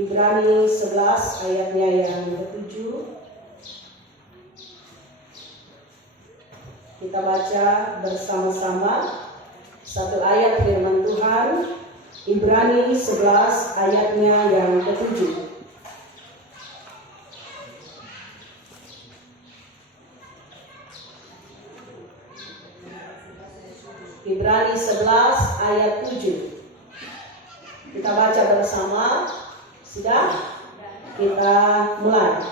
Ibrani 11 ayatnya yang ke-7. Kita baca bersama-sama satu ayat firman Tuhan, Ibrani 11 ayatnya yang ke-7. Ibrani 11 ayat 7. Kita baca bersama. Sudah? Kita mulai.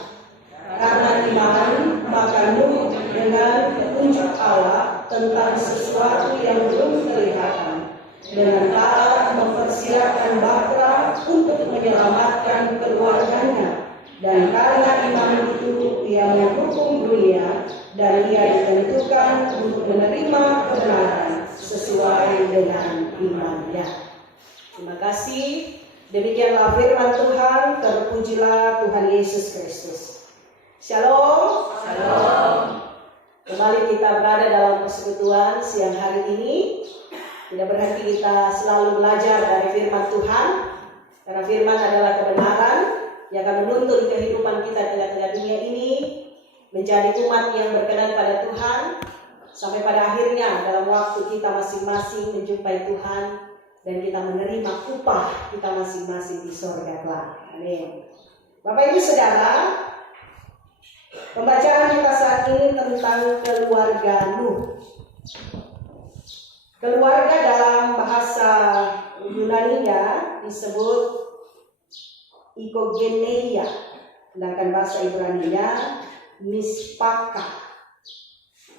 Karena iman, maka Nuh dengan petunjuk Allah tentang sesuatu yang belum kelihatan, dengan taat mempersiapkan bahtera untuk menyelamatkan keluarganya. Dan karena iman itu ia menghukum dunia, dan ia ditentukan untuk menerima kebenaran sesuai dengan imannya. Terima kasih. Demikianlah firman Tuhan. Terpujilah Tuhan Yesus Kristus. Shalom. Shalom. Kembali kita berada dalam persekutuan siang hari ini. Tidak berhenti kita selalu belajar dari firman Tuhan, karena firman adalah kebenaran yang akan menuntun kehidupan kita di tengah dunia ini menjadi umat yang berkenan pada Tuhan, sampai pada akhirnya dalam waktu kita masing-masing menjumpai Tuhan dan kita menerima upah kita masing-masing di sorga kelak. Amin. Bapak Ibu Saudara, pembacaan kita saat ini tentang keluarga Nuh. Keluarga dalam bahasa Yunani-nya disebut ikogeneia, sedangkan bahasa Ibrani-nya mispaka,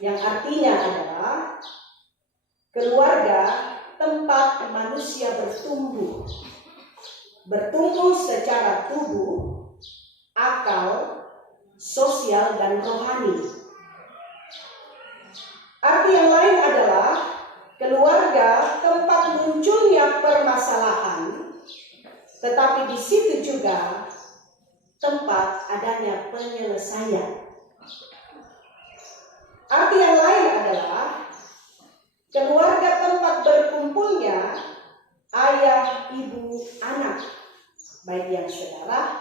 yang artinya adalah keluarga tempat manusia bertumbuh secara tubuh, akal, sosial, dan rohani. Arti yang lain adalah keluarga tempat munculnya permasalahan, tetapi di situ juga tempat adanya penyelesaian. Arti yang lain adalah keluarga tempat berkumpulnya ayah, ibu, anak, baik yang saudara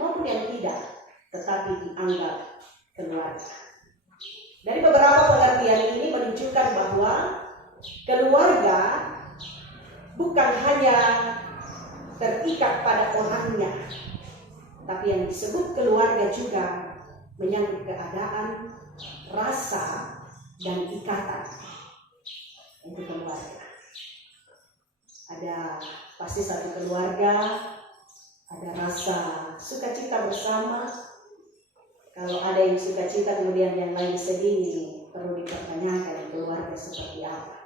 maupun yang tidak, tetapi dianggap keluarga. Dari beberapa pengertian ini menunjukkan bahwa keluarga bukan hanya terikat pada orangnya, tapi yang disebut keluarga juga menyangkut keadaan, rasa, dan ikatan. Itu keluarga. Ada pasti satu keluarga, ada rasa sukacita bersama. Kalau ada yang sukacita kemudian yang lain sedih, ini perlu dipertanyakan keluarga seperti apa.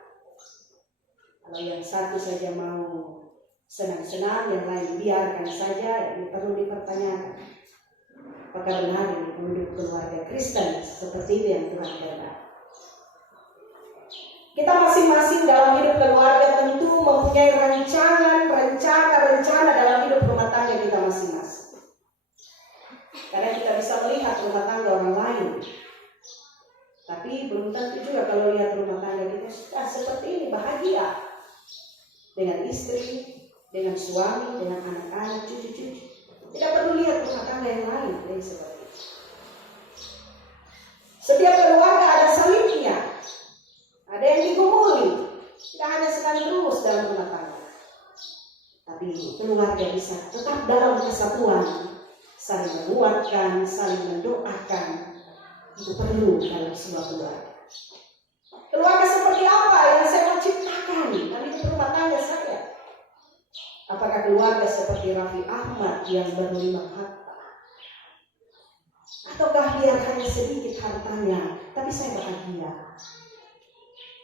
Kalau yang satu saja mau senang-senang, yang lain biarkan saja, ini perlu dipertanyakan. Apakah benar ini penduduk keluarga Kristen seperti itu yang Tuhan kehendaki? Kita masing-masing dalam hidup keluarga tentu mempunyai rencana dalam hidup rumah tangga kita masing-masing. Karena kita bisa melihat rumah tangga orang lain, tapi belum tentu juga kalau lihat rumah tangga kita seperti ini bahagia dengan istri, dengan suami, dengan anak-anak, cucu-cucu. Tidak perlu lihat rumah tangga yang lain yang seperti itu. Setiap keluarga ada salibnya, ada yang digumuli. Tidak hanya senang terus dalam rumah tangga, tapi keluarga bisa tetap dalam kesatuan, saling menguatkan, saling mendoakan. Itu perlu dalam sebuah keluarga. Keluarga seperti apa yang saya mau ciptakan dalam hidup rumah tangga saya? Apakah keluarga seperti Raffi Ahmad yang berlima harta? Ataukah biar hanya sedikit hartanya, tapi saya bahagia?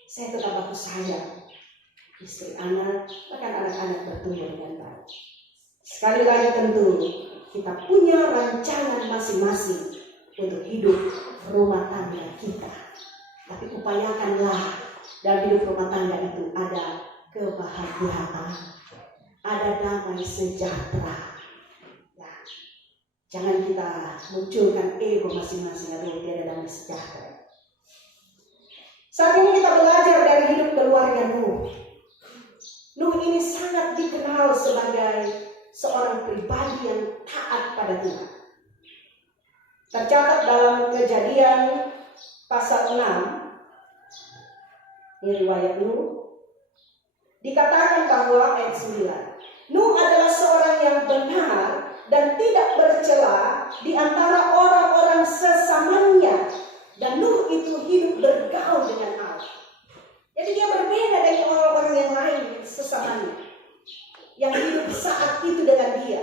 Saya tetap aku sayang istri, anak, bahkan anak-anak bertumbuh dengan baik. Sekali lagi tentu kita punya rancangan masing-masing untuk hidup rumah tangga kita. Tapi upayakanlah dalam hidup rumah tangga itu ada kebahagiaan, ada damai sejahtera. Ya, jangan kita munculkan ego masing-masing atau tidak ada damai sejahtera. Saat ini kita belajar dari hidup keluarga Nuh. Nuh ini sangat dikenal sebagai seorang pribadi yang taat pada Tuhan. Tercatat dalam Kejadian pasal 6, ini riwayat Nuh, dikatakan bahwa ayat 9, Nuh adalah seorang yang benar dan tidak bercela di antara orang-orang sesamanya, dan Nuh itu hidup bergaul dengan Allah. Jadi dia berbeda dari orang-orang yang lain sesamanya yang hidup saat itu dengan dia.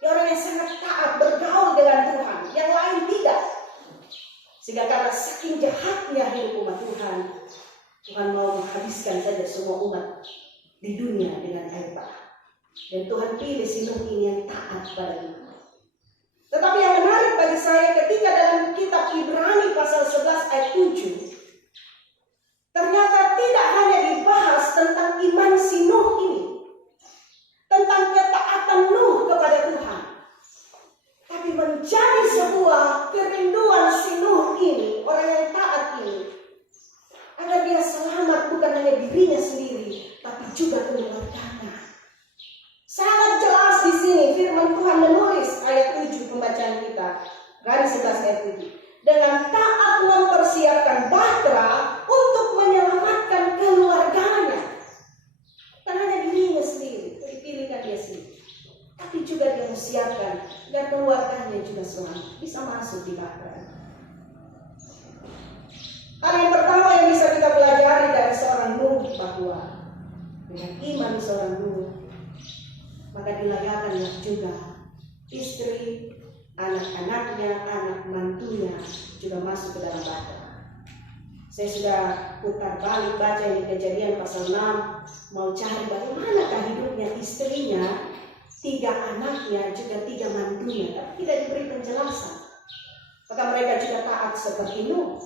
Dia orang yang sangat taat bergaul dengan Tuhan, yang lain tidak. Sehingga karena saking jahatnya hidup umat Tuhan, Tuhan mau menghabiskan saja semua umat di dunia dengan air bah. Dan Tuhan pilih si Nuh ini yang taat pada Tuhan. Tetapi yang menarik bagi saya ketika dalam kitab Ibrani pasal 11 ayat 7, ternyata tidak hanya dibahas tentang iman si Nuh ini, tentang ketaatan Nuh kepada Tuhan, tapi menjadi sebuah kerinduan si Nuh ini, orang yang taat ini, agar dia selamat bukan hanya dirinya sendiri, tapi juga keluarganya. Sangat jelas di sini firman Tuhan menulis ayat 7 pembacaan kita, garis 11 ayat 7. Dengan taat mempersiapkan bahtera untuk menyelamatkan keluarganya. Tak hanya dirinya sendiri, dipilihkan dia sendiri, tapi juga dia mempersiapkan agar keluarganya juga selamat, bisa masuk di bahtera. Hal yang pertama yang bisa kita pelajari dari seorang Nuh, bahwa dengan iman seorang Nuh, maka dilayakkanlah juga istri, anak-anaknya, anak mantunya juga masuk ke dalam bahtera. Saya sudah putar balik baca di Kejadian pasal 6, mau cari bagaimanakah hidupnya istrinya, 3 anaknya, juga 3 mantunya, tapi tidak diberi penjelasan. Maka mereka juga taat seperti Nuh.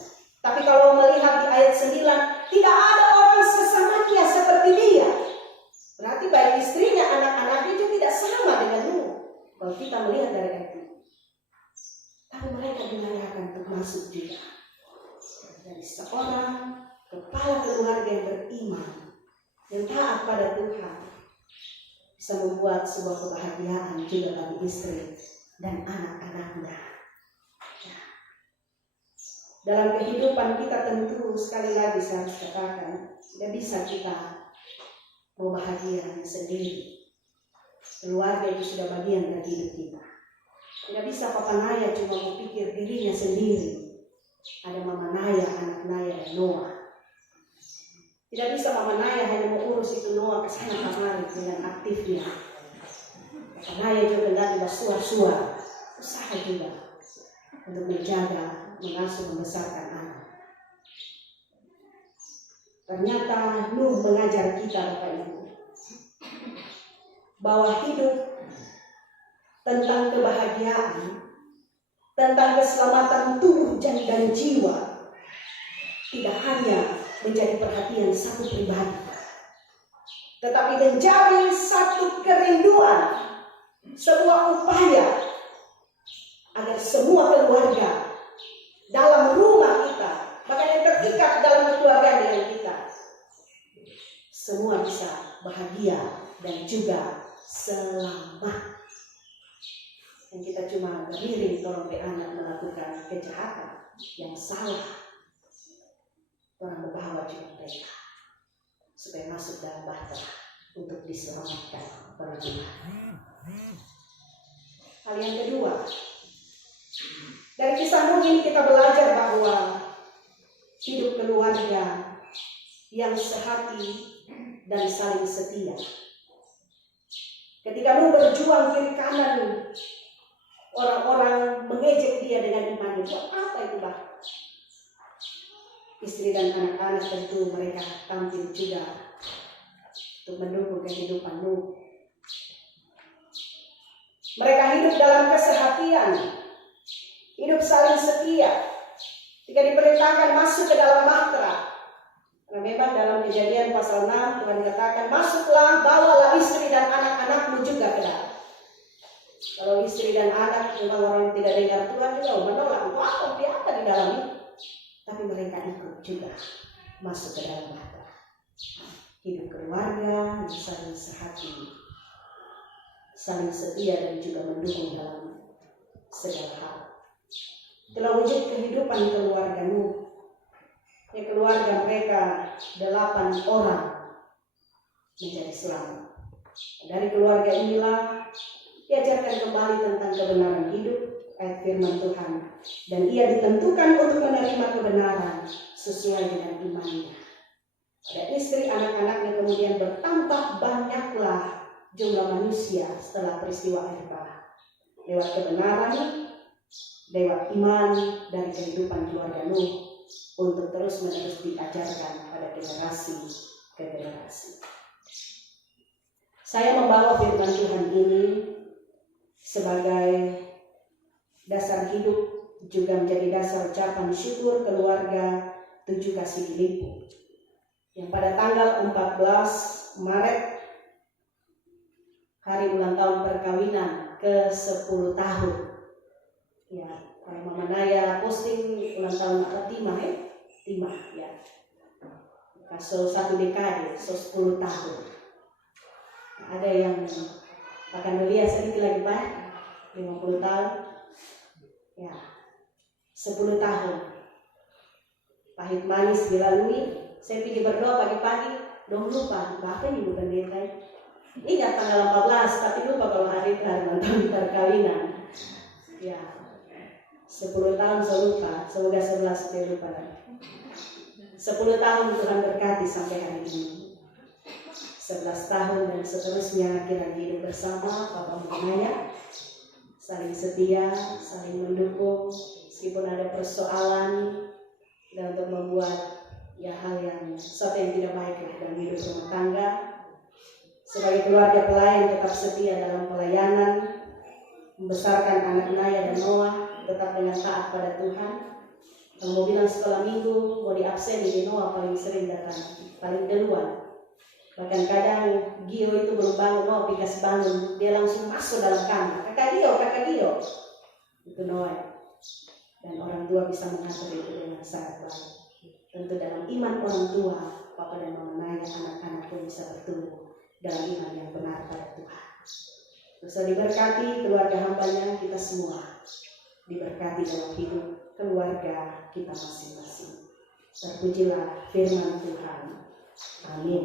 Tapi kalau melihat di ayat 9, tidak ada orang sesamanya seperti dia. Berarti baik istrinya, anak-anaknya juga tidak sama dengan Nuh. Kalau kita melihat dari ayat ini, tapi mereka dilayakkan untuk masuk juga. Dari seorang kepala keluarga yang beriman, yang taat pada Tuhan, bisa membuat sebuah kebahagiaan juga bagi istri dan anak-anaknya. Nah, dalam kehidupan kita tentu sekali lagi saya harus katakan, tidak bisa kita mau bahagia sendiri. Keluarga itu sudah bagian dari hidup kita. Tidak bisa Papa Naya cuma berpikir dirinya sendiri. Ada Mama Naya, anak Naya, dan Noah. Tidak bisa Mama Naya hanya mau urus itu Noah kesana kemari dengan aktifnya. Papa Naya juga ganti basua-sua, usaha juga untuk menjaga, mengasuh, membesarkan anak. Ternyata Nuh mengajar kita Bapak Ibu, bahwa hidup tentang kebahagiaan, tentang keselamatan tubuh dan jiwa, tidak hanya menjadi perhatian satu pribadi, tetapi menjadi satu kerinduan, sebuah upaya agar semua keluarga dalam rumah kita, bahkan yang terikat dalam keluarga dengan kita, semua bisa bahagia dan juga selamat. Dan kita cuma beriring tolong anak melakukan kejahatan yang salah, orang membawa juga mereka supaya masuk dalam bahtera untuk diselamatkan oleh Tuhan. Hal yang kedua, dari kisah Nuh ini kita belajar bahwa hidup keluarga yang sehati dan saling setia. Ketika Nuh berjuang kiri kanan, orang-orang mengejek dia dengan imannya. Buat apa itu, Bah? Istri dan anak-anak tentu mereka tampil juga untuk mendukung kehidupan Nuh. Mereka hidup dalam kesehatian, hidup saling setia. Jika diperintahkan masuk ke dalam bahtera, karena memang dalam Kejadian pasal 6 Tuhan katakan, masuklah, bawalah istri dan anak-anakmu juga ke dalam. Kalau istri dan anak memang orang yang tidak dengar Tuhan juga menolak, untuk apa di dalam itu. Tapi mereka ikut juga masuk ke dalam bahtera. Hidup keluarga yang saling sehati, saling setia dan juga mendukung dalam segala hal. Itulah wujud kehidupan keluarga Nuh. Ya, keluarga mereka 8 orang menjadi selamat. Dari keluarga inilah diajarkan kembali tentang kebenaran hidup, ayat firman Tuhan, dan ia ditentukan untuk menerima kebenaran sesuai dengan imannya. Pada istri anak-anaknya kemudian bertambah banyaklah jumlah manusia setelah peristiwa air bah. Lewat kebenaran, lewat iman dari kehidupan keluarga Nuh untuk terus-menerus diajarkan pada generasi ke generasi. Saya membawa firman Tuhan ini sebagai dasar hidup, juga menjadi dasar ucapan syukur keluarga 7 Kasih Lipo yang pada tanggal 14 Maret, hari ulang tahun perkawinan ke-10 tahun. Ya, kalau Mama Naya posting ulang tahun Timah ya. So 1 dekade, so 10 tahun. Ada yang akan melihat sedikit lagi Pak, 50 tahun. Ya, 10 tahun. Pahit manis dilalui. Saya pergi berdoa pagi-pagi, dong lupa, bahkan ibu pendeta. Ingat tanggal 14, tapi lupa kalau hari ulang tahun perkawinan. Ya, 10 tahun saya lupa, semoga 11 saya lupa lagi. 10 tahun Tuhan berkati sampai hari ini. 11 tahun dan seterusnya kita hidup bersama Papa Maya, saling setia, saling mendukung meskipun ada persoalan, dan untuk membuat hal yang sesuatu yang tidak baik dalam hidup rumah tangga. Sebagai keluarga pelayan tetap setia dalam pelayanan, membesarkan anak Naya dan Noah tetap dengan taat pada Tuhan. Kalau mau bilang sekolah minggu mau diabsen, di Noah paling sering datang, paling duluan. Bahkan kadang Gio itu belum bangun, Noah pikas bangun, dia langsung masuk dalam kamar. Kakak Gio. Itu Noah. Dan orang tua bisa mengatur itu dengan sangat baik. Tentu dalam iman orang tua, Papa dan Mama Naya, anak-anak pun bisa bertumbuh dalam iman yang benar pada Tuhan. Bisa diberkati keluarga hambanya, kita semua diberkati dalam hidup keluarga kita masing-masing. Terpujilah firman Tuhan. Amin.